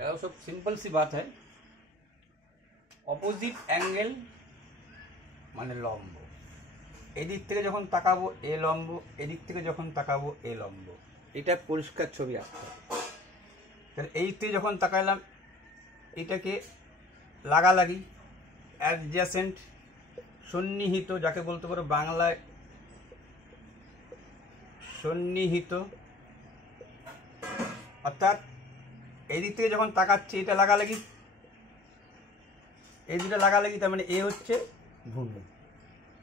वो सब सिंपल सी बात है। অপোজিট অ্যাঙ্গেল মানে লম্ব, এদিক থেকে যখন তাকাবো এ লম্ব, এদিক থেকে যখন তাকাবো এ লম্ব, এটা পরিষ্কার ছবি আসতে হবে। তাহলে এই থেকে যখন তাকালাম এটাকে লাগালাগি, অ্যাডজাসেন্ট, সন্নিহিত, যাকে বলতে পারো বাংলায় সন্নিহিত, অর্থাৎ এই দিক থেকে যখন তাকাচ্ছি এটা লাগালাগি, এই দুটো লাগালাগি, তার মানে এ হচ্ছে ভূমি।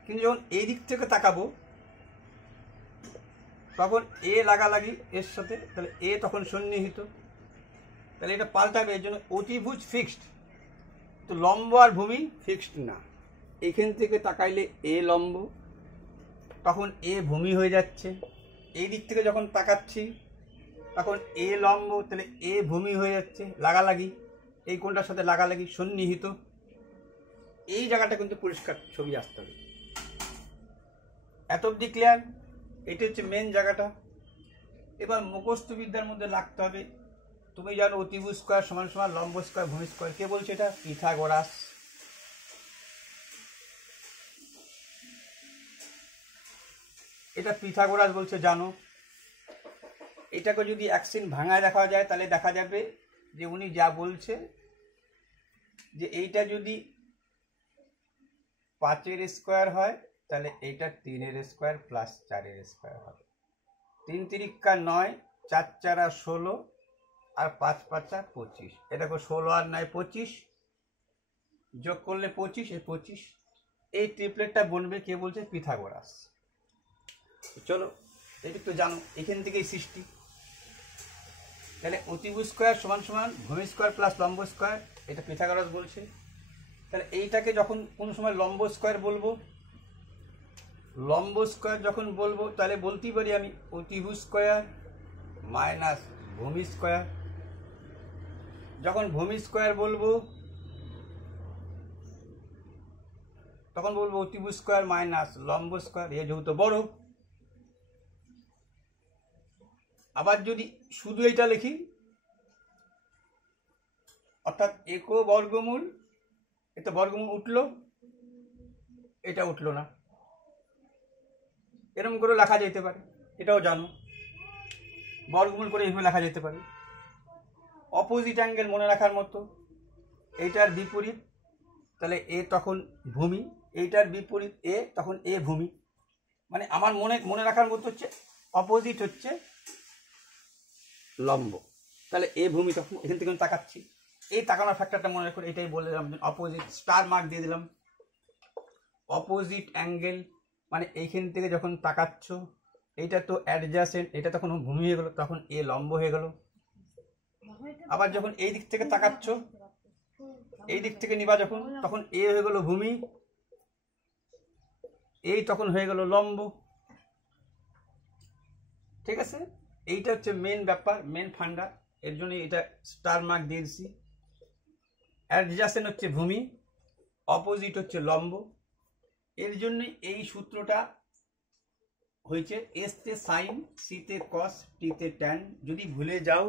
কিন্তু যখন এই দিক থেকে তাকাবো তখন এ লাগালাগি এর সাথে, তাহলে এ তখন সন্নিহিত, তাহলে এটা পাল্টাবে। এর জন্য অতিভুজ ফিক্সড, তো লম্ব আর ভূমি ফিক্সড না। এখান থেকে তাকাইলে এ লম্ব, তখন এ ভূমি হয়ে যাচ্ছে। এই দিক থেকে যখন তাকাচ্ছি তখন এ লম্ব, তাহলে এ ভূমি হয়ে যাচ্ছে, লাগালাগি, এই কোণটার সাথে লাগালাগি, সন্নিহিত। এই জায়গাটা কিন্তু পরিষ্কার ছবি আসতে হবে। এত অবধি ক্লিয়ার? এটা হচ্ছে মেন জায়গাটা। এবার মুখস্থ বিদ্যার মধ্যে লাগতে হবে। তুমি জানো অতিভুজ স্কয়ার সমান সমান লম্ব স্কয়ার ভূমি স্কয়ার। কে বলছে এটা? পিথাগোরাস। এটা পিথাগোরাস বলছে, জানো। এটাকে যদি অ্যাকশন ভাঙায় দেখা যায় তাহলে দেখা যাবে যে উনি যা বলছে যে এইটা যদি 5 স্কয়ার হয় তাহলে এইটা 3 স্কয়ার প্লাস 4 স্কয়ার হবে। 3 তিরিকা 9, 4 চারা 16 আর 5 পাঁচা 25। এটা 16 আর 9 25, যোগ করলে 25, এই 25। এই ট্রিপলেটটা বনবে কে বলছে? পিথাগোরাস। চলো এটা তো জানো, এখান থেকেই সৃষ্টি। তাহলে অতিভুজ স্কয়ার সমান সমান ভূমি স্কয়ার প্লাস লম্ব স্কয়ার, এটা পিথাগোরাস বলছে। তাহলে এইটাকে যখন কোন সময় লম্ব স্কয়ার বলবো, লম্ব স্কয়ার যখন বলবো তাহলে বলতেই পারি আমি অতিভুজ স্কয়ার মাইনাস ভূমি স্কয়ার। যখন ভূমি স্কয়ার বলবো তখন বলবো অতিভুজ স্কয়ার মাইনাস লম্ব স্কয়ার, এ যেহেতু বড়। আবার যদি শুধু এটা লিখি, অর্থাৎ একো বর্গমূল, এটা বর্গমূল উঠলো, এটা উঠলো না, এরকম করে লেখা যেতে পারে। এটাও জানো, বর্গমূল করে এইভাবে লেখা যেতে পারে। অপোজিট অ্যাঙ্গেল মনে রাখার মতো, এইটার বিপরীত, তাহলে এ তখন ভূমি, এইটার বিপরীত এ, তখন এ ভূমি। মানে আমার মনে রাখার মতো হচ্ছে অপোজিট হচ্ছে লম্ব, তাহলে এ ভূমি। তখন এখান থেকে তাকাচ্ছি, এই তাকানোর ফ্যাক্টরটা মনে রাখুন। এটাই বলে দিলাম, অপোজিট, স্টার মার্ক দিয়ে দিলাম। অপোজিট অ্যাঙ্গেল মানে এইখান থেকে যখন তাকাচ্ছ, এইটা তো অ্যাডজাসেন্ট, এটা তখন ভূমি হয়ে গেল, তখন এ লম্ব হয়ে গেল। আবার যখন এই দিক থেকে তাকাচ্ছ, এই দিক থেকে নিবা যখন, তখন এ হয়ে গেল ভূমি, এই তখন হয়ে গেল লম্ব। ঠিক আছে, এইটা হচ্ছে মেন ব্যাপার, মেন ফান্ডা। এর জন্য এটা স্টার মার্ক দিয়ে দিচ্ছি। অ্যাডজাসেন্ট হচ্ছে ভূমি, অপোজিট হচ্ছে লম্ব। এর জন্য এই সূত্রটা হয়েছে এস তে সাইন, সি তে কস, টি তে ট্যান। যদি ভুলে যাও,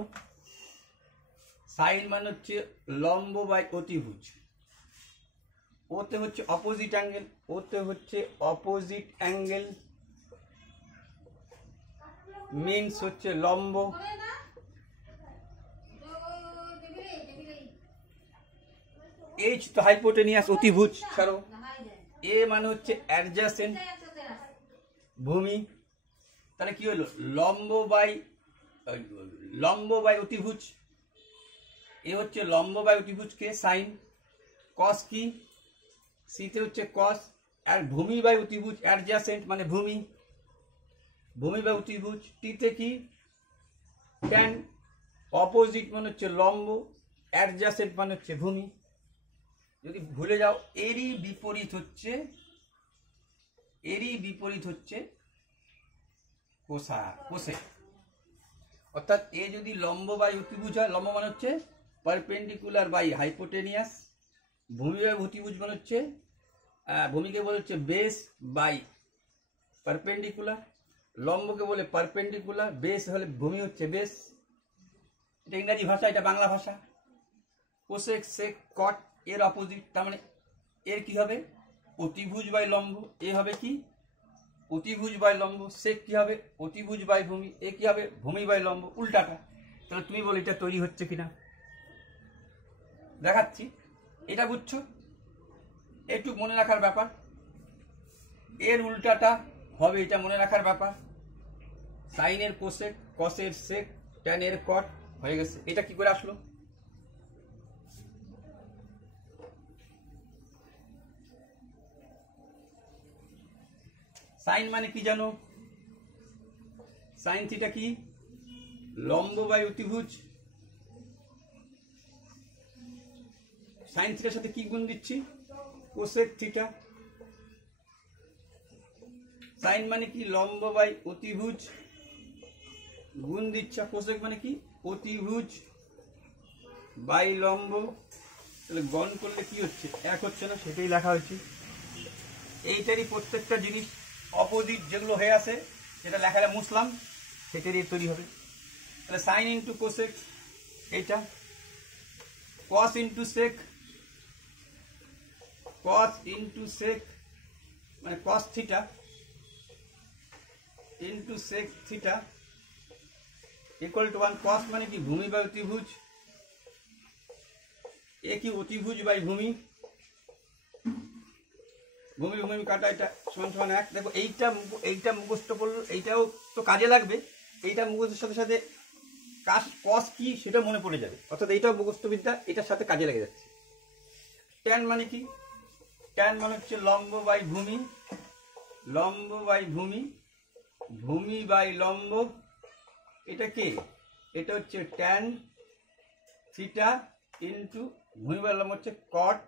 সাইন মানে হচ্ছে লম্ব বাই অতিভুজ, ওতে হচ্ছে অপোজিট অ্যাঙ্গেল, ওতে হচ্ছে অপোজিট অ্যাঙ্গেল, মিনস হচ্ছে লম্ব। এইচ তো হাইপোটেনিয়াস, অতিভুজ ছাড়ো। এ মানে হচ্ছে অ্যাডজাসেন্ট, ভূমি। তাহলে কি হলো? লম্ব বাই অতিভুজ। এ হচ্ছে লম্ব বাই অতিভুজকে সাইন। কস কি? সিতে হচ্ছে কস। আর ভূমি বাই অতিভুজ অ্যাডজাসেন্ট মানে ভূমি, ভূমি বাই অতিভুজ। টিতে কি? ট্যান। অপোজিট মানে হচ্ছে লম্ব, অ্যাডজাসেন্ট মানে হচ্ছে ভূমি। যদি ভুলে যাও, এরই বিপরীত হচ্ছে কোসে। অর্থাৎ এ যদি লম্ব বাই অতিভুজ হয়, লম্ব মানে হচ্ছে পারপেন্ডিকুলার বাই হাইপোটেনিয়াস, ভূমি বাই অতিভুজ মানে হচ্ছে ভূমিকে বলে হচ্ছে বেস বাই পারপেন্ডিকুলার, লম্বকে বলে পারপেন্ডিকুলার, বেস হলে ভূমি হচ্ছে বেস। এটা ইংরাজি ভাষা, এটা বাংলা ভাষা। কোসেক সেক কট এর অপোজিট, তার মানে এর কি হবে অতিভুজ বাই লম্ব, এ হবে কি অতিভুজ বাই লম্ব, সেক কি হবে অতিভুজ বাই ভূমি, এ কি হবে ভূমি বাই লম্ব, উল্টাটা। তাহলে তুমি বলো এটা তৈরি হচ্ছে কিনা, দেখাচ্ছি। এটা বুঝছো, একটু মনে রাখার ব্যাপার, এর উল্টাটা হবে এটা মনে রাখার ব্যাপার। সাইনের কোসেক, কসের সেক, ট্যানের কট হয়ে গেছে। এটা কি করে আসলো? সাইন মানে কি জানো? সাইন থিটা কি লম্ব বাই অতিভুজ। সাইন থিটার সাথে কি গুণ দিচ্ছি কোসেক থিটা। সাইন মানে কি লম্ব বাই অতিভুজ, গুণ দিচ্ছা কোসেক মানে কি অতিভুজ বাই লম্ব। তাহলে গণ করলে কি হচ্ছে এক হচ্ছে না, সেটাই লেখা হয়েছে। এইটারই প্রত্যেকটা জিনিস অপোজিট যেগুলো হয়ে আছে যেটা লেখাটা মুসলাম সেটারই তৈরি হবে। তাহলে সাইন ইন্টু কোসেক এইটা, কস ইন্টু সেক, কস ইন্টু সেক মানে cos theta into sec theta equal to 1। Cos মানে কি ভূমি বাই অতিভুজ, এ কি অতিভুজ বাই ভূমি, ভূমি ভূমি কাটা এটা সমান সমান 1। দেখো এইটা মুখস্থ করলো, এইটাও তো কাজে লাগবে। এইটা মুখস্থের সাথে সাথে কস কি সেটা মনে পড়ে যাবে, অর্থাৎ এইটাও মুখস্থবিদ্যা এটার সাথে কাজে লেগে যাচ্ছে। ট্যান মানে কি, ট্যান মানে হচ্ছে লম্ব বাই ভূমি, লম্ব বাই ভূমি, ভূমি বাই লম্ব। এটা কি এটা হচ্ছে ট্যান থিটা ইন্টু ভূমি বাই লম্ব হচ্ছে কট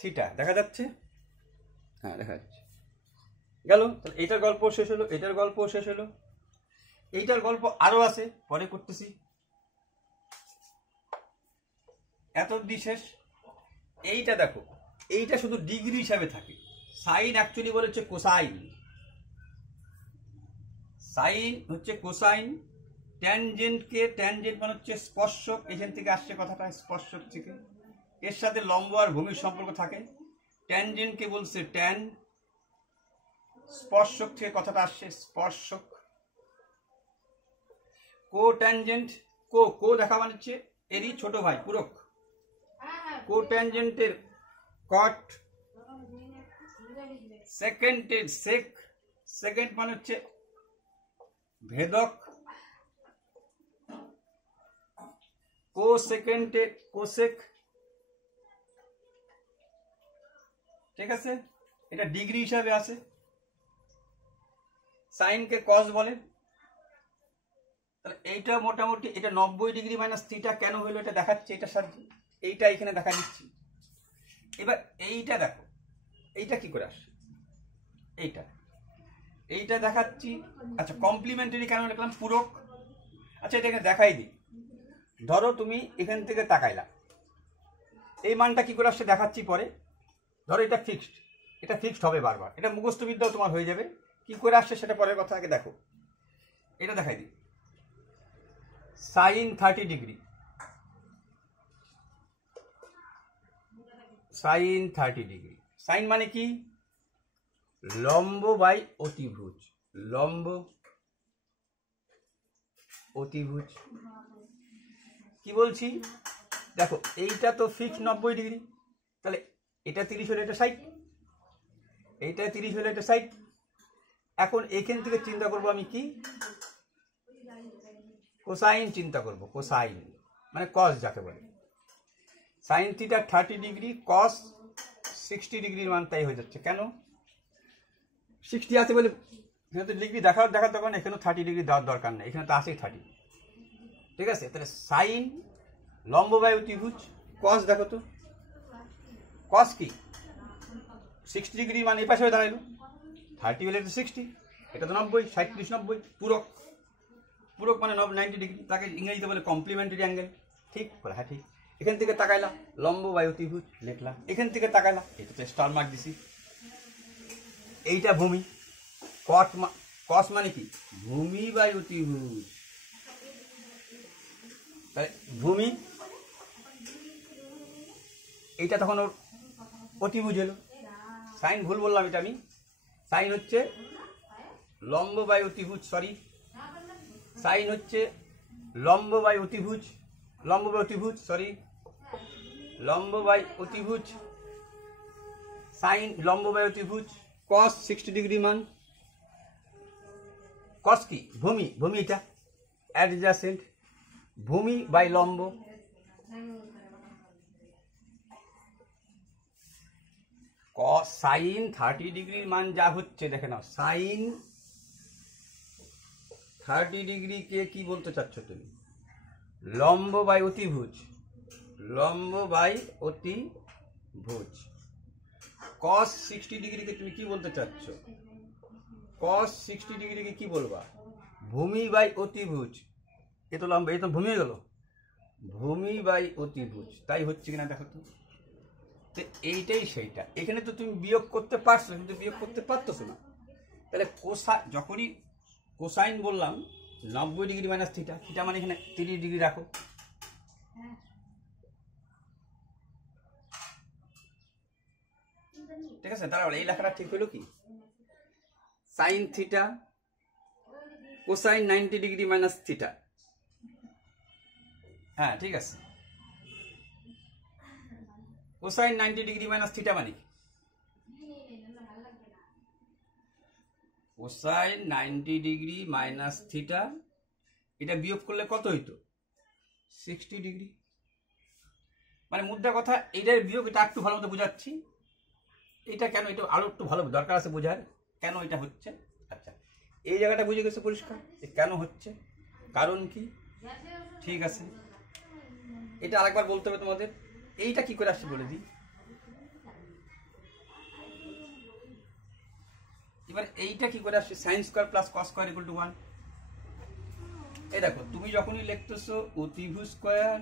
থিটা। দেখা যাচ্ছে? হ্যাঁ দেখা যাচ্ছে। গেল। তাহলে এইটার গল্প শেষ হলো, এটার গল্প শেষ হলো। এইটার গল্প আরো আছে, পরে করতেছি, এত অব্দি শেষ। এইটা দেখো, এইটা শুধু ডিগ্রি হিসাবে থাকে। সাইন অ্যাকচুয়ালি বলে হচ্ছে কোসাইন, সাইন হচ্ছে কোসাইন। ট্যানজেন্টকে, ট্যানজেন্ট মানে হচ্ছে স্পর্শক, এখান থেকে আসছে কথাটা স্পর্শক থেকে, এর সাথে লম্ব আর ভূমির সম্পর্ক থাকে। ট্যানজেন্টকে বলছে ট্যান, স্পর্শক থেকে কথাটা আসছে স্পর্শক। কো ট্যানজেন্ট, কো দেখা মানে হচ্ছে এরই ছোট ভাই পূরক। কো ট্যানজেন্টের কট, সেকেন্ডের সেক, সেকেন্ড মানে হচ্ছে ভেদক, কো সেকেন্ডের কোসেক। ঠিক আছে, এটা ডিগ্রি হিসাবে আছে। সাইনকে কস বলে। তাহলে এইটা মোটামুটি এটা 90 ডিগ্রি মাইনাস থিটা কেন হলো এটা দেখাচ্ছে এটার সাথে, এইটা এখানে দেখা দিচ্ছি। এবার এইটা দেখো, এইটা কি করে আসে, এইটা দেখাচ্ছি। আচ্ছা কমপ্লিমেন্টারি কেন লিখলাম, পূরক। আচ্ছা এটাকে দেখাই দিই। ধরো তুমি এখান থেকে তাকাইলা, এই মানটা কি করে আসছে দেখাচ্ছি পরে। ধরো এটা ফিক্সড, এটা ফিক্সড হবে বারবার, এটা মুখস্থবিদ্যাও তোমার হয়ে যাবে। কি করে আসছে সেটা পরের কথা, আগে দেখো এটা দেখাই দিই। Sine 30 degree, sine 30 degree. Sine মানে কি লম্ব বাই অতিভুজ, লম্ব অতিভুজ। কি বলছি দেখো, এইটা তো ফিক্স 90 ডিগ্রি, তাহলে এটা 30 হলে এটা 60, এইটা 30 হলে এটা 60। এখন এখান থেকে চিন্তা করব আমি কি কোসাইন চিন্তা করব, কোসাইন মানে কস যাকে বলে। সাইন থিটা 30 ডিগ্রি, কস 60 ডিগ্রির মান তাই হয়ে যাচ্ছে। কেন 60 আছে বলে এখানে তো ডিগ্রি দেখার তখন এখানে 30 ডিগ্রি দেওয়ার দরকার নেই, এখানে তো আসেই 30। ঠিক আছে, তাহলে সাইন লম্ব বাই অতিভুজ, কস দেখো তো কস কি 60 ডিগ্রি মানে এই পাশে হয়ে দাঁড়াইলো, 30 হলে এটা 60, এটা তো 90, 60 30 90 পূরক। পূরক মানে 90 ডিগ্রি, তাকে ইংরেজিতে বলে কমপ্লিমেন্টারি অ্যাঙ্গেল। ঠিক বলে, হ্যাঁ ঠিক। এখান থেকে তাকাইলাম লম্ব বাই অতিভুজ লিখলাম, এখান থেকে তাকাইলাম এটাতে স্টার মার্ক দিছি। এইটা ভূমি, কস মানে কি ভূমি বাই অতিভুজ, ভূমি এইটা তখন ওর অতিভুজ হলো। সাইন ভুল বললাম, এটা আমি সাইন হচ্ছে লম্ব বাই অতিভুজ, সরি সাইন হচ্ছে লম্ব বাই অতিভুজ, লম্ব বাই অতিভুজ, সরি লম্ব বাই অতিভুজ, সাইন লম্ব বাই অতিভুজ, cos 60 ডিগ্রি মান, cos কি ভূমি, ভূমি এটা অ্যাডজাসেন্ট, ভূমি বাই লম্ব, cos সাইন 30 ডিগ্রির মান যা হচ্ছে দেখে নাও, সাইন 30 ডিগ্রি কে কি বলতে চাচ্ছ তুমি, লম্ব বাই অতিভুজ, লম্ব বাই অতিভুজ। cos 60 ডিগ্রিকে তুমি কি বলতে চাচ্ছ, cos 60 ডিগ্রিকে কি বলবা, ভূমি বাই অতিভুজ। এ তো লম্ব, এ তো ভূমি হয়ে গেল, ভূমি বাই অতিভুজ। তাই হচ্ছে কিনা দেখো তো। তো এইটাই সেইটা, এখানে তো তুমি বিয়োগ করতে পারছো কিন্তু বিয়োগ করতে পারতেছো না। তাহলে যখনই কোসাইন বললাম 90 ডিগ্রি মাইনাস থিটা, থিটা মানে এখানে 30 ডিগ্রি রাখো, ঠিক আছে। তাহলে এই লেখাটা ঠিক হলো কি, sine theta cosine 90 degree minus theta, হ্যাঁ ঠিক আছে। কোসাইন 90 ডিগ্রি মাইনাস থিটা মানে কোসাইন 90 ডিগ্রি মাইনাস থিটা, এটা বিয়োগ করলে কত হইতো 60 ডিগ্রি। মানে মুদ্রা কথা এইটার বিয়োগ, এটা একটু ভালো মতো বোঝাচ্ছি। এটা কেন, এটা আরো একটু ভালো দরকার আছে বোঝার, কেন এটা হচ্ছে। আচ্ছা এই জায়গাটা বুঝে গেছে পরিষ্কার কেন হচ্ছে, কারণ কি, ঠিক আছে। এটা আরেকবার বলতে হবে তোমাদের, এইটা কি করে আসছে বলে দিই। এবার এইটা কি করে আসছে, sine square plus cos square equal to 1। এই দেখো তুমি যখনই লিখতেছো অতিভুজ স্কোয়ার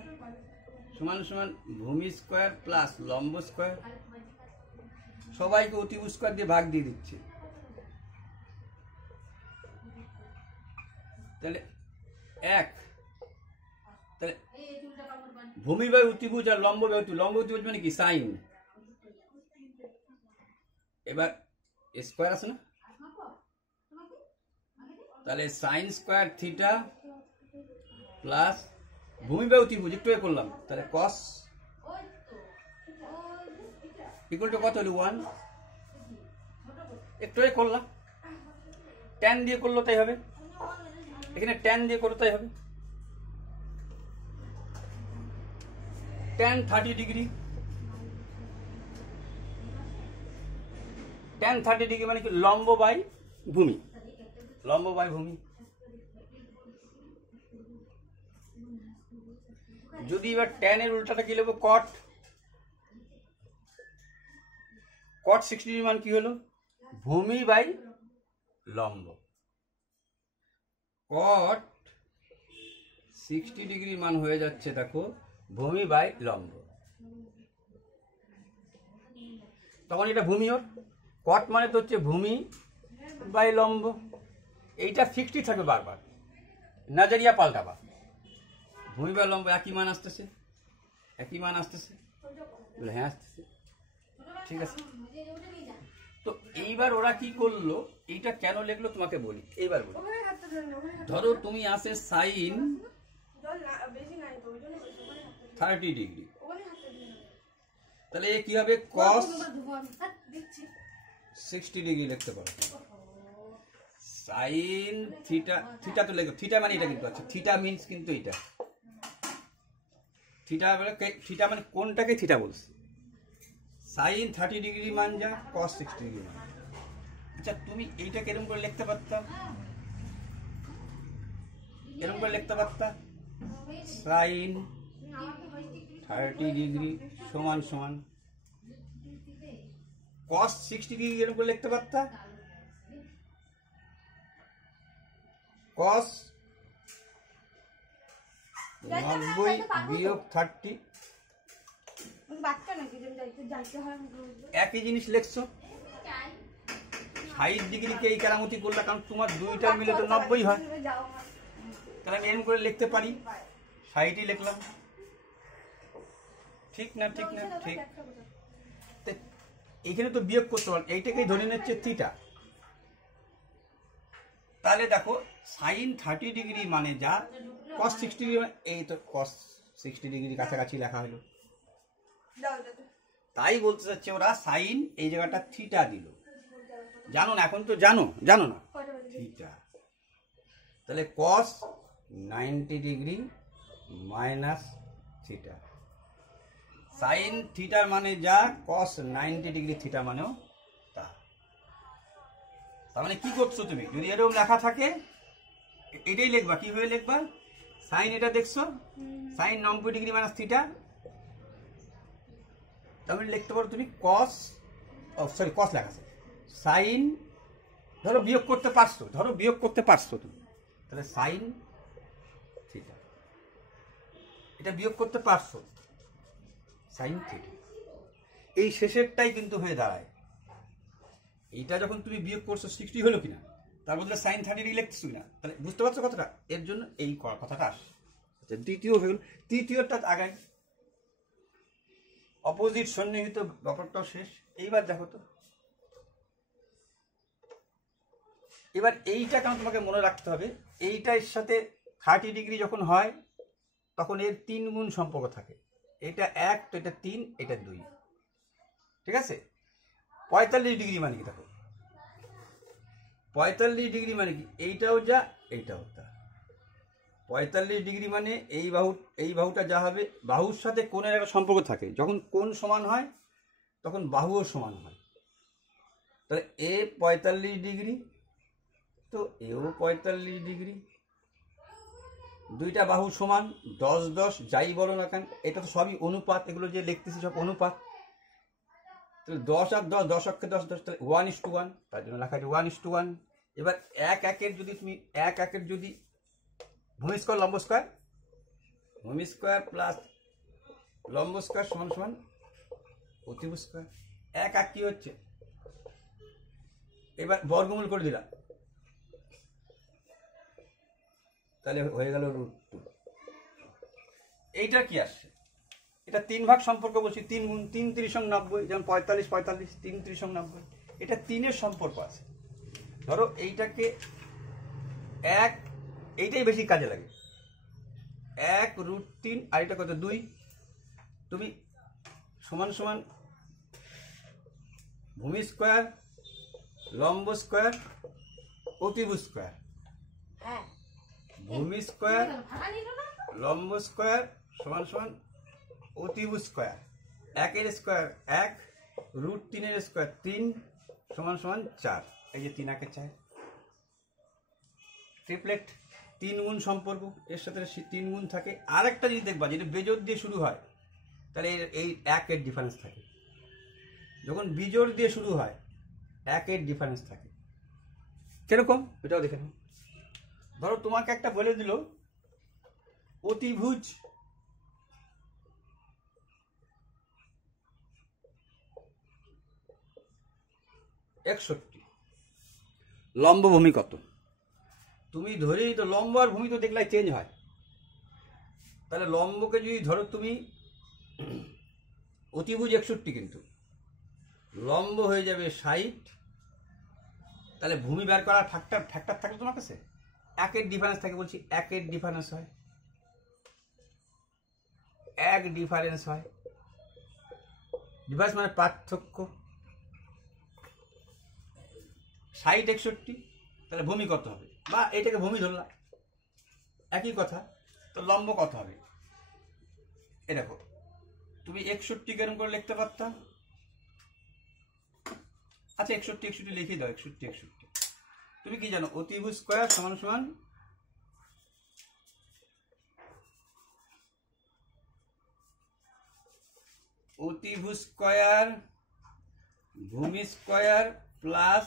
সমান সমান ভূমি স্কোয়ার প্লাস লম্ব স্কোয়ার, সবাইকে অতিভুজ স্কোয়ার দিয়ে ভাগ দিয়ে দিচ্ছে। তাহলে এক, তাহলে ভূমি বাই অতিভুজ আর লম্ব বাই অতিভুজ, লম্ব অতিভুজ মানে কি সাইন, এবার স্কোয়ার আছে না, তাহলে সাইন স্কোয়ার থিটা প্লাস ভূমি বাই অতিভুজ একটু করলাম, তাহলে কস ইকুয়াল টু কত হলো 1, একটু করলাম, ট্যান দিয়ে করলো তাই হবে, এখানে ট্যান দিয়ে করলো তাই হবে, ট্যান 30 ডিগ্রি, ট্যান 30 ডিগ্রি মানে কি লম্ব বাই ভূমি, লম্ব বাই ভূমি। যদি এবার ট্যানের উল্টাটা কি লিখবো, কট, কট 60 ডিগ্রি মান কি হলো ভূমি বাই লম্ব, কট 60 ডিগ্রি মান হয়ে যাচ্ছে দেখো ভূমি বাই লম্ব। তখন এটা ভূমি ওর, কট মানে তো হচ্ছে ভূমি বাই লম্ব, এইটা ফিক্সডই থাকবে বারবার, নজরিয়া পাল্টাবা, ভূমি বাই লম্ব একই মান আসতেছে, একই মান আসতেছে, হ্যাঁ আসতেছে, ঠিক আছে। তো এইবার ওরা কি করলো, এইটা কেন লিখলো তোমাকে বলি, এইবার বলি। ধরো তুমি আসে সাইন 30 ডিগ্রি, তাহলে কি হবে কস 60 ডিগ্রি লিখতে পারো, সাইন থিটা, থিটা তো লেখো, থিটা মানে এটা কিন্তু আছে, থিটা মিন্স কিন্তু এটা, থিটা মানে, থিটা মানে কোনটাকে থিটা বলছে, সাইন 30 ডিগ্রি মান যা কস 60 ডিগ্রি মান। আচ্ছা তুমি এইটাকে এরকম করে লিখতে পারতা, এরকম করে লিখতে পারতা, সাইন 30 ডিগ্রি সমান সমান কস 60 ডিগ্রি এরকম করে লিখতে পারতা, কস 90 বিয়োগ 30, একই জিনিস লিখছো, 60 ডিগ্রিকে এই কেরামতি করলে, কারণ তোমার দুইটা মিলে তো 90 হয়, তাহলে আমি এরকম করে লিখতে পারি, 60ই লিখলাম, ঠিক না ঠিক না ঠিক। এখানে তো বিয়োগ করতে পারেন, এইটাকেই ধরে নিচ্ছে থিটা। তাহলে দেখো সাইন 30 ডিগ্রি মানে যা, কস 60 ডিগ্রি, এই তো কস 60 ডিগ্রি কাছাকাছি লেখা হলো। তাই বলতে চাচ্ছে ওরা সাইন এই জায়গাটা থিটা দিল। জানো না, এখন তো জানো না থিটা। তাহলে কস 90 ডিগ্রি মাইনাস থিটা, সাইন থিটার মানে যা, কস 90 ডিগ্রি থিটা মানেও তা। তার মানে কি করছো তুমি, যদি এরকম লেখা থাকে এটাই লিখবা। কিভাবে লিখবা, সাইন এটা দেখছো, সাইন 90 ডিগ্রি মাইনাস থিটা, তাহলে লিখতে পারো তুমি কস, সরি কস লেখা আছে, সাইন, ধরো বিয়োগ করতে পারছো, তুমি, তাহলে সাইন থিটা, এটা বিয়োগ করতে পারছো, সাইন থিটা। এই শেষেরটাই কিন্তু হয়ে দাঁড়ায়, এইটা যখন তুমি বিয়োগ করছো 60 হলো কিনা, তার বদলে সাইন 30 ডিগ্রি লিখছো কিনা, তাহলে বুঝতে পারছো কথাটা, এর জন্য এই কথাটা আসে। আচ্ছা, দ্বিতীয় হয়ে গেল, তৃতীয়টা আগায় অপোজিট সন্নিহিত, ব্যাপারটাও শেষ। এইবার দেখো তো, এবার এইটা কেন তোমাকে মনে রাখতে হবে, এইটার সাথে 30 ডিগ্রি যখন হয় তখন এর 3 গুণ সম্পর্ক থাকে। এটা 1, তো এটা 3, এটা 2, ঠিক আছে। 45 ডিগ্রি মানে কি, দেখো 45 ডিগ্রি মানে কি, এইটাও যা এইটাও তা। 45 ডিগ্রি মানে এই বাহুটা যা হবে, বাহুর সাথে কোণের একটা সম্পর্ক থাকে, যখন কোণ সমান হয় তখন বাহুও সমান হয়। তাহলে এ 45 ডিগ্রি, তো এও 45 ডিগ্রি, দুইটা বাহু সমান, 10 10 যাই বলো না কেন, এটা তো সবই অনুপাত, এগুলো যে লিখতেছি সব অনুপাত। তাহলে 10 আর 10, 10 অক্ষে 10 10, তাহলে 1:1, তার জন্য লেখা আছে 1:1। এবার 1 1-এর যদি তুমি 1 1-এর যদি ভূমি স্কয়ার লম্ব স্কয়ার, ভূমি স্কয়ার প্লাস লম্ব স্কয়ার সমান সমান অতিভুজ স্কয়ার। 1 1 কি হচ্ছে, এবার বর্গমূল করে দিলাম, তাহলে হয়ে গেল √2। এইটা কি আসছে, এটা 3 ভাগ সম্পর্ক বলছি, 3 গুণ 3 3 90, যেমন 45 45, 3 3 90, এটা 3-এর সম্পর্ক আছে। ধরো এইটাকে 1, এইটাই বেশি কাজে লাগে, 1√3, আর এটা কত 2, তুমি সমান সমান ভূমি স্কয়ার লম্ব স্কয়ার অতিভুজ স্কয়ার, ভূমি স্কয়ার লম্ব স্কয়ার সমান সমান অতিভুজ স্কয়ার, 1-এর স্কয়ার 1, √3-এর স্কয়ার 3 সমান সমান 4। এই যে 3 1 4, ট্রিপলেট, 3 গুণ সম্পর্ক, এর সাথে 3 গুণ থাকে। আরেকটা জিনিস দেখবা, যেটা বেজোড় দিয়ে শুরু হয় তাহলে এই 1-এর ডিফারেন্স থাকে, যখন বিজোড় দিয়ে শুরু হয় 1-এর ডিফারেন্স থাকে। কিরকম, এটাও দেখে নাও। ধরো তোমাকে একটা বলে দিল অতিভুজ 61, লম্ব ভূমি কত, তুমি ধরে তো লম্ব আর ভূমি তো দেখলে চেঞ্জ হয়, তাহলে লম্বকে যদি ধরো তুমি অতিভুজ 61, কিন্তু লম্ব হয়ে যাবে 60, তাহলে ভূমি বের করার ফ্যাক্টর থাকলে তোমার কাছে 1-এর ডিফারেন্স থাকে, বলছি 1-এর ডিফারেন্স হয়, 1 ডিফারেন্স হয়, ডিফারেন্স মানে পার্থক্য, 60 61, তাহলে ভূমি কত হবে, বা এটাকে ভূমি ধরলাম, একই কথা। তো লম্ব কত হবে, এ দেখো তুমি 61 কেরম করে লিখতে পারতাম, আচ্ছা 61 61 লিখে দাও, 61 61। তুমি কি জানো, অতিভুজ স্কয়ার সমান সমান অতিভুজ স্কয়ার ভূমি স্কয়ার প্লাস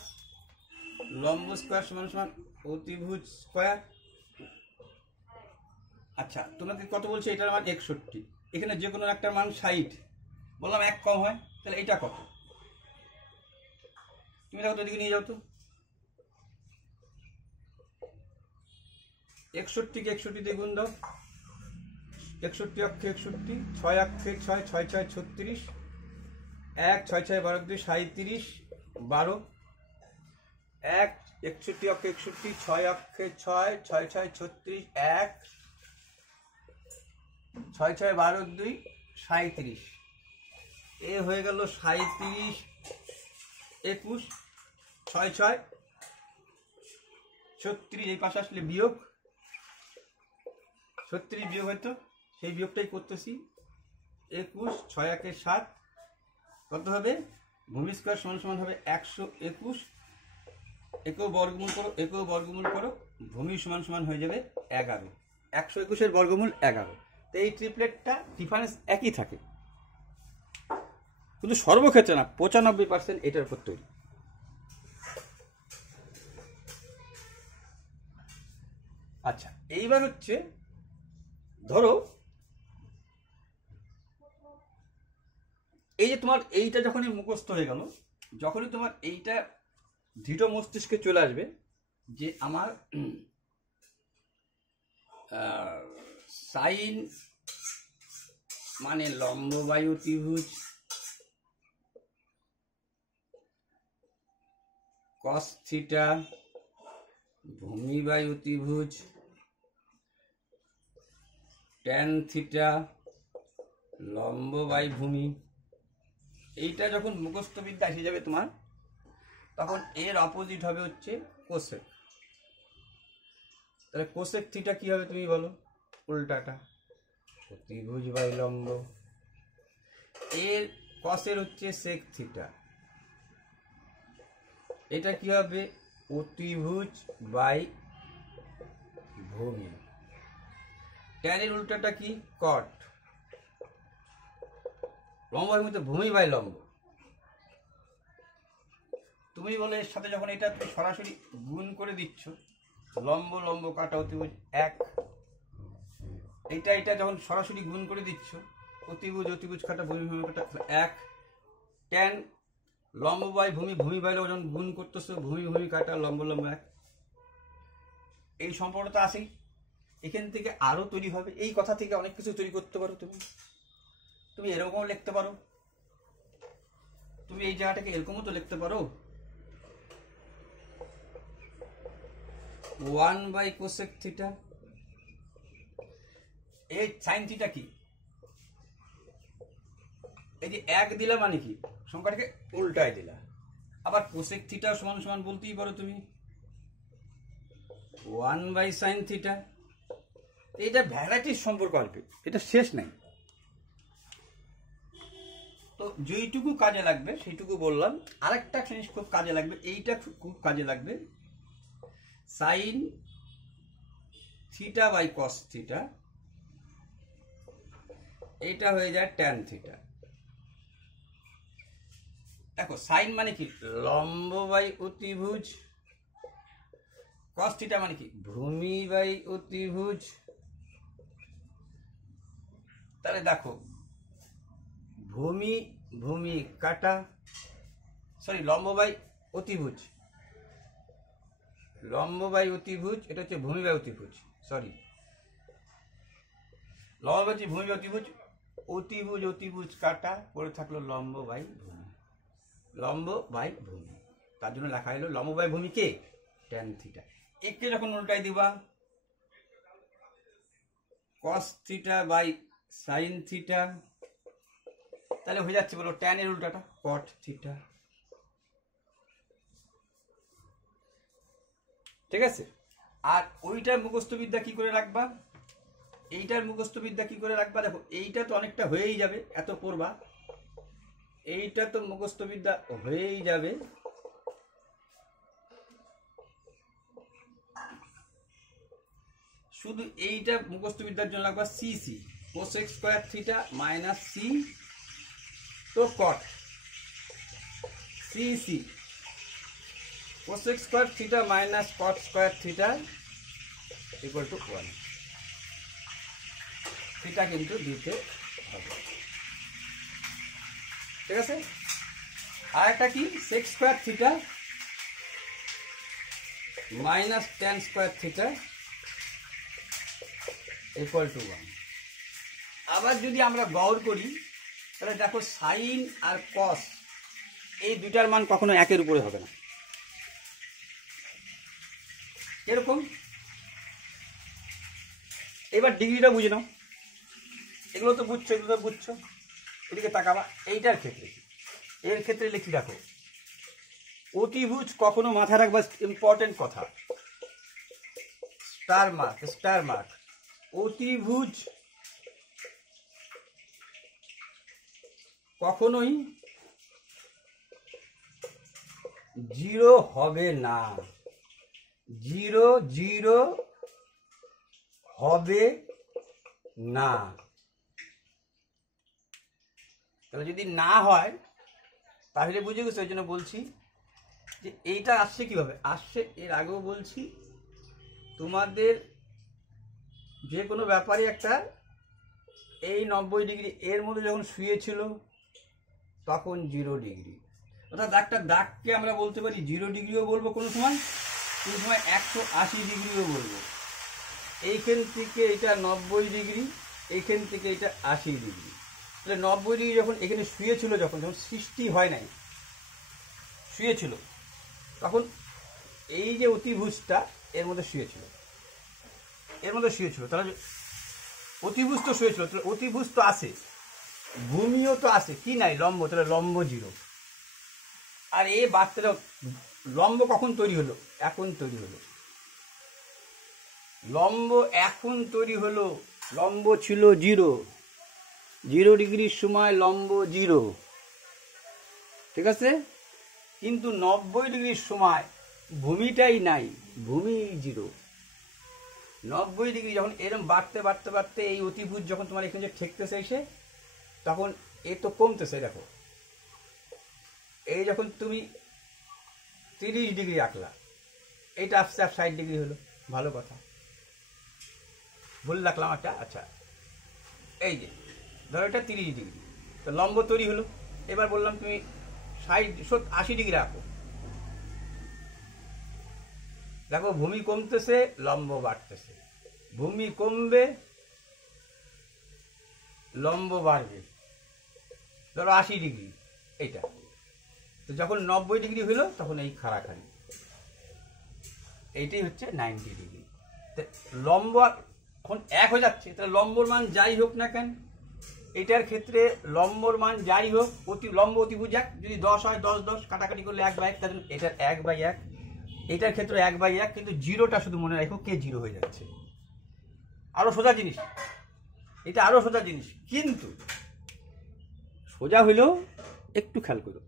লম্ব স্কয়ার সমান সমান অতিভুজ স্কয়ার। আচ্ছা তোমাকে কত বলছে, এটার মান 61, এখানে যে কোনো একটার মান 60, বললাম 1 কম হয়, তাহলে এটা কত, তুমি দেখো তো এদিকে নিয়ে যাও তো, 61 কে 61 দিয়ে গুণ দাও, 61 অক্ষে 61, 6 অক্ষে 6, 6 6 36, 1 6 6 12 2 37, 12, 1 61 অক্ষে 61, 6 অক্ষে 6, 6 6 36, 1 6 6 12 2 37, এ হয়ে গেল 37, 21, 6 6 36, এই পাশে আসলে বিয়োগ 36 বিয়োগ হয়তো, সেই বিয়োগটাই করতেছি। 21 6 1 7, কত হবে? ভূমি স্কোয়ার সমান সমান হবে 121, একেও বর্গমূল করো, একেও বর্গমূল করো, ভূমি সমান সমান হয়ে যাবে 11। 121-এর বর্গমূল 11। তো এই ট্রিপলেটটা ডিফারেন্স একই থাকে, কিন্তু সর্বক্ষেত্রে না, 95% এটার উপর তৈরি। আচ্ছা, এইবার হচ্ছে ধরো এই যে তোমার এইটা যখনই মুখস্থ হয়ে গেল, যখনই তোমার এইটা দৃঢ় মস্তিষ্কে চলে আসবে যে আমার সাইন মানে লম্ব বায়ু ত্রিভুজ, কস থিটা ভূমি বায়ু ত্রিভুজ, ট্যান থিটা লম্ব বাই ভূমি, এইটা যখন মুখস্থ বিদ্যা এসে যাবে তোমার, তখন এর অপোজিট হবে হচ্ছে কোসেক। তাহলে কোসেক থিটা কি হবে তুমি বলো? উল্টাটা, ত্রিভুজ বাই লম্ব। এর কসের হচ্ছে সেক থিটা, এটা কি হবে? অতিভুজ বাই ভূমি। ট্যানের উল্টাটা কি? কট। লম্বের মধ্যে ভূমি বাই লম্ব। তুমি বলে এর সাথে যখন এটা তুমি সরাসরি গুণ করে দিচ্ছ, লম্ব লম্ব কাটা অতিভুজ 1, এইটা এটা যখন সরাসরি গুণ করে দিচ্ছ, অতিভুজ অতিভুজ কাটা ভূমি ভূমি কাটা 1, ট্যান লম্ব বাই ভূমি ভূমি বাই লম্ব যখন গুণ করতেছো, ভূমি ভূমি কাটা লম্ব লম্ব 1, এই সম্পর্কটা আসেই। এখান থেকে আরো তৈরি হবে, এই কথা থেকে অনেক কিছু তৈরি করতে পারো তুমি। তুমি এরকমও লিখতে পারো, তুমি এই জায়গাটাকে এরকমও তো লিখতে পারো, 1 বাই কোসেক থিটা। এই সাইন থিটা কি? এই যে 1 দিলা মানে কি? সংখ্যাটাকে উল্টায় দিলা। আবার কোসেক থিটা সমান সমান বলতেই পারো তুমি 1 বাই সাইন থিটা। এটা ভ্যারাইটির সম্পর্ক আসবে, এটা শেষ নাই। তো যেইটুকু কাজে লাগবে সেইটুকু বললাম। আরেকটা জিনিস খুব কাজে লাগবে, এইটা খুব কাজে লাগবে, sine theta by cos theta, এইটা হয়ে যায় ট্যান থিটা। দেখো সাইন মানে কি? লম্ব বাই অতিভুজ, কস থিটা মানে কি? ভূমি বাই অতিভুজ। তাহলে দেখো ভূমি ভূমি কাটা, সরি লম্ব বাই অতিভুজ, লম্ব বাই অতিভুজ, এটা হচ্ছে ভূমি বাই অতিভুজ, সরি লম্ব বাই ভূমি বাই অতিভুজ, অতিভুজ অতিভুজ কাটা, পড়ে থাকলো লম্ব বাই ভূমি, লম্ব বাই ভূমি। তার জন্য লেখা হলো লম্ব বাই ভূমি কে? Tan theta. একে যখন উল্টাই দিবা, cos theta by sine theta, তাহলে হয়ে যাচ্ছে বলো ট্যানের উল্টাটা কট থিটা। ঠিক আছে? আর ওইটার মুখস্থ বিদ্যা কি করে রাখবা, এইটার মুখস্থ বিদ্যা কি করে রাখবা? দেখো এইটা তো অনেকটা হয়েই যাবে, এত পড়বা, এইটা তো মুখস্থ বিদ্যা হয়েই যাবে। শুধু এইটা মুখস্থ বিদ্যার জন্য লাগবা সিসি, কোসেক স্কয়ার থিটা মাইনাস সি, তো কট সিসি cosec square theta minus cot square theta equal to 1। Theta কিন্তু দিতে হবে, ঠিক আছে? আর একটা কি? Sec square theta minus tan square theta equal to 1। আবার যদি আমরা গৌর করি তাহলে দেখো সাইন আর কস এই দুইটার মান কখনো একের উপরে হবে না। এরকম এবার ডিগ্রিটা বুঝে নাও, এগুলো তো বুঝছো, এগুলো তো বুঝছো, এদিকে তাকাবা। এইটার ক্ষেত্রে এর ক্ষেত্রে লিখি রাখো, অতিভুজ কখনো মাথায় রাখবা, ইম্পর্টেন্ট কথা, স্টার মার্ক, স্টার মার্ক। অতিভুজ কখনোই জিরো হবে না, জিরো জিরো হবে না। তাহলে যদি না হয় তাহলে বুঝে গেছো, ওই জন্য বলছি যে এইটা আসছে কিভাবে আসছে। এর আগেও বলছি তোমাদের যে কোনো ব্যাপারে একটা এই 90 ডিগ্রি এর মধ্যে যখন শুয়েছিল তখন 0 ডিগ্রি, অর্থাৎ একটা দাগকে আমরা বলতে পারি 0 ডিগ্রিও বলবো কোনো সময় 180 ডিগ্রিও বলবো। এইখান থেকে এটা 90 ডিগ্রি, এইখান থেকে এটা 80 ডিগ্রি। তাহলে 90 ডিগ্রি যখন এখানে শুয়েছিল, যখন যখন সৃষ্টি হয় নাই, শুয়েছিল, তখন এই যে অতিভুজটা এর মধ্যে শুয়েছিল, এর মধ্যে শুয়েছিল। তাহলে অতিভুজ তো শুয়েছিল, তাহলে অতিভুজ তো আছে, ভূমিও তো আছে, কি নাই? লম্ব। তাহলে লম্ব 0। আর এ বাড়তে লম্ব কখন তৈরি হলো? এখন তৈরি হলো লম্ব, এখন তৈরি হলো। লম্ব ছিল 0 ডিগ্রির সময় লম্ব 0, ঠিক আছে? কিন্তু 90 ডিগ্রির সময় ভূমিটাই নাই, ভূমি 0। 90 ডিগ্রি যখন এরম বাড়তে বাড়তে বাড়তে এই অতিভুজ যখন তোমার এখানে ঠেকতেছে এসে, তখন এ তো কমতেছে। দেখো এই যখন তুমি 30 ডিগ্রি রাখলা, এইটা আস্তে আস্তে 60 ডিগ্রি হলো, ভালো কথা, ভুল রাখলাম একটা। আচ্ছা, এই যে ধরো এটা 30 ডিগ্রি, তো লম্ব তৈরি হলো। এবার বললাম তুমি 80 ডিগ্রি রাখো, দেখো ভূমি কমতেছে, লম্ব বাড়তেছে, ভূমি কমবে, লম্ব বাড়বে। ধরো 80 ডিগ্রি এইটা, তো যখন 90 ডিগ্রি হলো তখন এই খাড়াখাড়ি, এইটাই হচ্ছে 90 ডিগ্রি। লম্ব এখন এক হয়ে যাচ্ছে, তাহলে লম্বর মান যাই হোক না কেন, এটার ক্ষেত্রে লম্বর মান যাই হোক, লম্ব অতিভুজ 1, যদি 10 হয় 10 10 কাটাকাটি করলে 1/1, তাহলে এটার 1/1, এটার ক্ষেত্রে 1/1, কিন্তু 0টা শুধু মনে রাখো কে 0 হয়ে যাচ্ছে। আরো সোজা জিনিস, এটা আরো সোজা জিনিস, কিন্তু সোজা হইলেও একটু খেয়াল করো।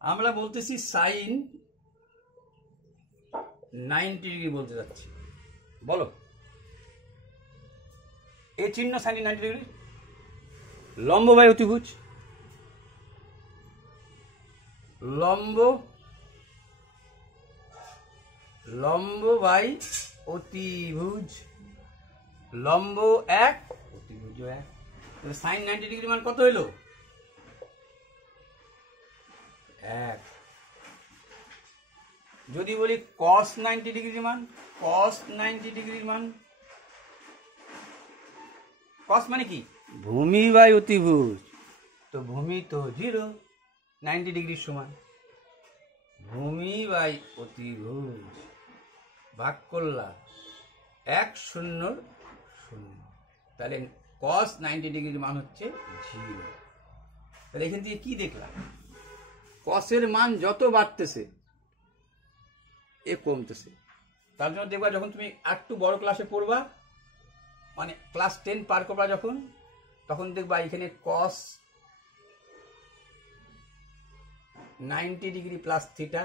আমরা বলতেছি সাইন 90 ডিগ্রি বলতে যাচ্ছি, বলো এই চিহ্ন সাইন 90 ডিগ্রি, লম্ব বাই অতিভুজ, লম্ব লম্ব বাই অতিভুজ, লম্ব 1 অতিভুজ 1। তাহলে সাইন 90 ডিগ্রি মান কত হইল? 1। যদি বলি cos 90 ডিগ্রির মান, cos 90 ডিগ্রির মান, cos মানে কি? ভূমি বাই অতিভুজ, তো ভূমি তো 0 90 ডিগ্রির সমান, ভূমি বাই অতিভুজ ভাগ করলা 1 0 0, তাহলে cos 90 ডিগ্রির মান হচ্ছে 0। তাহলে এখান থেকে কি দেখলাম? cos-এর মান যত বাড়তেছে এ কমতেছে। তার জন্য দেখবা যখন তুমি একটু বড় ক্লাসে পড়বা, মানে ক্লাস 10 পার করবা যখন, তখন দেখবা এখানে cos 90 ডিগ্রি প্লাস থিটা,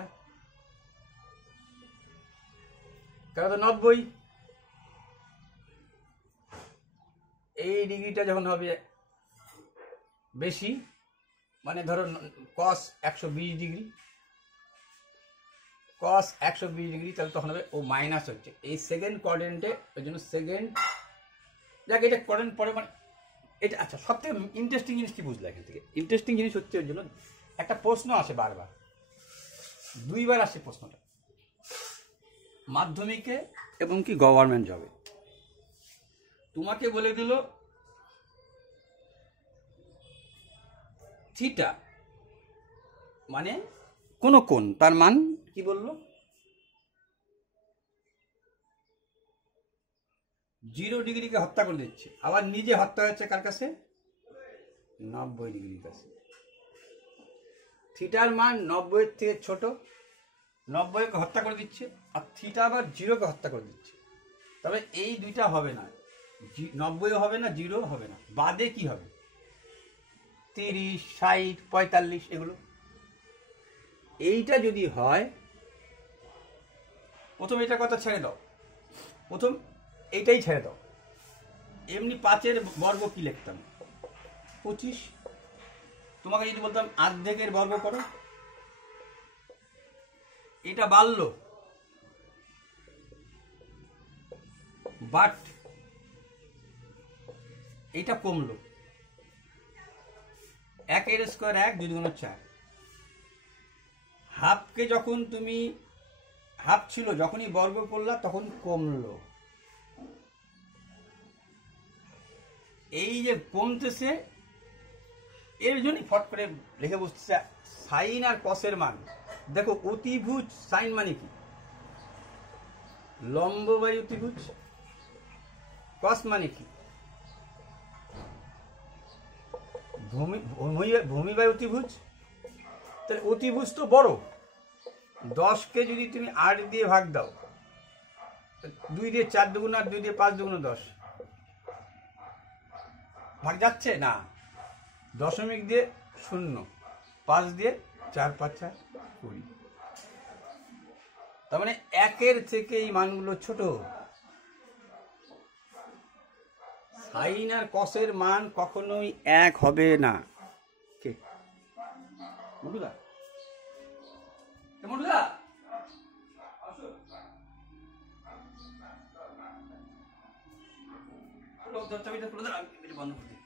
কারণ তো 90, এই ডিগ্রিটা যখন হবে বেশি, মানে ধরো cos 120 ডিগ্রি, cos 120 ডিগ্রি, তাহলে তখন হবে ও মাইনাস হচ্ছে এই সেকেন্ড কোঅর্ডিনেটে, ওই জন্য সেকেন্ড, যাক এটা কোঅর্ডিনেট পরে মানে এটা। আচ্ছা, সবথেকে ইন্টারেস্টিং জিনিস কি বুঝলে এখান থেকে? ইন্টারেস্টিং জিনিস হচ্ছে ওই জন্য একটা প্রশ্ন আসে বারবার, 2বার আসে প্রশ্নটা, মাধ্যমিকে এবং কি গভর্নমেন্ট জবে তোমাকে বলে দিল থিটা মানে কোন কোণ, তার মান কি বললো 0 ডিগ্রিকে হত্যা করে দিচ্ছে, আবার নিজে হত্যা হচ্ছে কার কাছে 90 ডিগ্রির কাছে। থিটার মান 90 থেকে ছোট, 90কে হত্যা করে দিচ্ছে, আর থিটা আবার 0কে হত্যা করে দিচ্ছে। তবে এই দুইটা হবে না, 90 হবে না, 0 হবে না, বাদে কি হবে 30, 60, 45 এগুলো। এইটা যদি হয়, প্রথম এইটার কথা ছেড়ে দাও, প্রথম এইটাই ছেড়ে দাও। এমনি 5-এর বর্গ কি লিখতাম 25। তোমাকে যদি বলতাম অর্ধেকের বর্গ করো, এটা বাড়লো, বাট এটা কমলো। 1-এর স্কোয়ার 1, 2 গুণ 4। হাফকে যখন তুমি হাফ ছিল, যখনই বর্গ করলা তখন কমলো। এই যে কমতেছে, এর জন্যই ফট করে রেখে বসতেছে সাইন আর কসের মান। দেখো অতিভুজ সাইন মানে কি, লম্ব বাই অতিভুজ। কস মানে কি, ভূমি বাই অতিভুজ। তাহলে অতিভুজ তো বড়, 10কে যদি তুমি 8 দিয়ে ভাগ দাও, 2 দিয়ে 4 দুগুণ 8, 2 দিয়ে 5 দুগুণ 10, ভাগ যাচ্ছে না। দশমিক দিয়ে 0, 5 দিয়ে 4 5 20। তার মানে 1-এর থেকে এই মানগুলো ছোট। সাইন আর কসের মান কখনোই 1 হবে না। কে মুডুলা, মুডুলা আসো, চাবিটা খুলে দাও, আমি বন্ধ করে দিই।